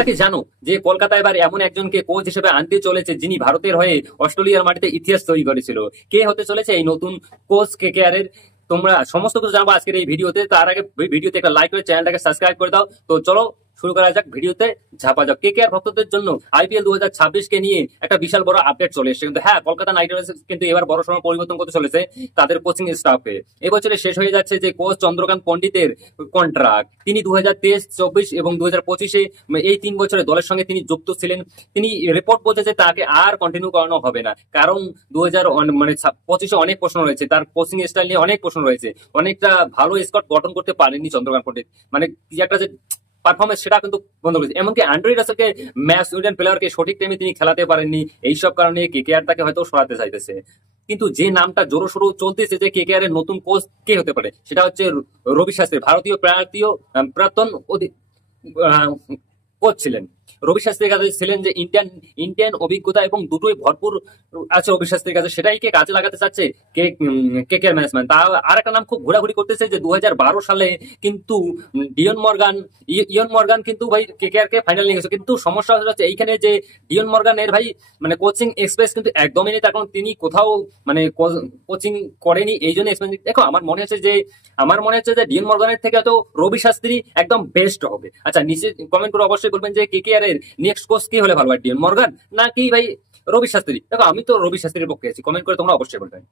তোমরা কি জানো যে কলকাতা এবার এমন একজনকে কোচ হিসেবে আনতে চলেছে যিনি ভারতের হয়ে অস্ট্রেলিয়ার মাটিতে ইতিহাস তৈরি করেছিল? কে হতে চলেছে এই নতুন কোচ কেকেআর এর? তোমরা সমস্ত কিছু জানবো আজকের এই ভিডিওতে। তার আগে ভিডিওতে একটা লাইক করে চ্যানেলটাকে সাবস্ক্রাইব করে দাও। তো চলো শুরু করা যাক, ভিডিওতে ঝাপা যাক। কেকেআর ভক্তদের জন্য আইপিএল 2026 কে নিয়ে একটা বিশাল বড় আপডেট চলে এসেছে। কিন্তু হ্যাঁ, কলকাতা নাইট রাইডার্স কিন্তু এবার বড় সময় পরিবর্তন করতে চলেছে তাদের কোচিং স্টাফে। এবছরে শেষ হয়ে যাচ্ছে যে কোচ চন্দ্রকান্ত পণ্ডিতের কন্ট্রাক্ট। তিনি 2023-24 এবং 2025-এ এই 3 বছরে দলের সঙ্গে তিনি যুক্ত ছিলেন। তিনি রিপোর্ট বলছে যে তাকে আর কন্টিনিউ করানো হবে না, কারণ 2025-এ অনেক প্রশ্ন রয়েছে, তার কোচিং স্টাইল নিয়ে অনেক প্রশ্ন রয়েছে। অনেকটা ভালো স্কোয়াড গঠন করতে পারেননি চন্দ্রকান্ত পণ্ডিত, মানে কি একটা যে পারফরমেন্স সেটা কিন্তু বন্ধ করেছে। এমনকি অ্যান্ড্রে রাসেলকে ম্যাচ উইনার প্লেয়ারকে সঠিক টাইমে তিনি খেলাতে পারেননি। এইসব কারণে কেকেআর তাকে হয়তো সরাতে চাইতেছে। কিন্তু যে নামটা জোরো সরু চলতেছে যে কেকেআর এর নতুন কোচ কে হতে পারে, সেটা হচ্ছে রবি শাস্ত্রী। ভারতীয় প্রাক্তন কোচ ছিলেন রবি শাস্ত্রীর কাছে, ছিলেন যে ইন্ডিয়ান অভিজ্ঞতা এবং দুটোই ভরপুর আছে রবি শাস্ত্রীর কাছে। সেটাই কে কাজে লাগাতে চাচ্ছে কেকেআর ম্যানেজমেন্ট। তা আর একটা নাম খুব ঘোরাঘুরি করতেছে যে 2012 সালে কিন্তু ইয়ন মর্গান কিন্তু ভাই কেকেআর কে ফাইনাল নিয়ে গেছে। কিন্তু সমস্যা হচ্ছে এইখানে যে ইয়ন মর্গান এর ভাই মানে কোচিং এক্সপ্রেস কিন্তু একদমই নেই, তার কারণ তিনি কোথাও মানে কোচিং করেনি। এই জন্য দেখো আমার মনে হচ্ছে যে ডিয়ন মর্গানের থেকে হয়তো রবি শাস্ত্রী একদম বেস্ট হবে। আচ্ছা, নিচে কমেন্ট করে অবশ্যই বলবেন যে কেকেআর এর নেক্সট কোচ কি হলে ভালো হয়, ডিয়ন মর্গান নাকি ভাই রবি শাস্ত্রী? দেখো আমি তো রবি শাস্ত্রীর পক্ষে আছি, কমেন্ট করে তোমরা অবশ্যই বলবেন।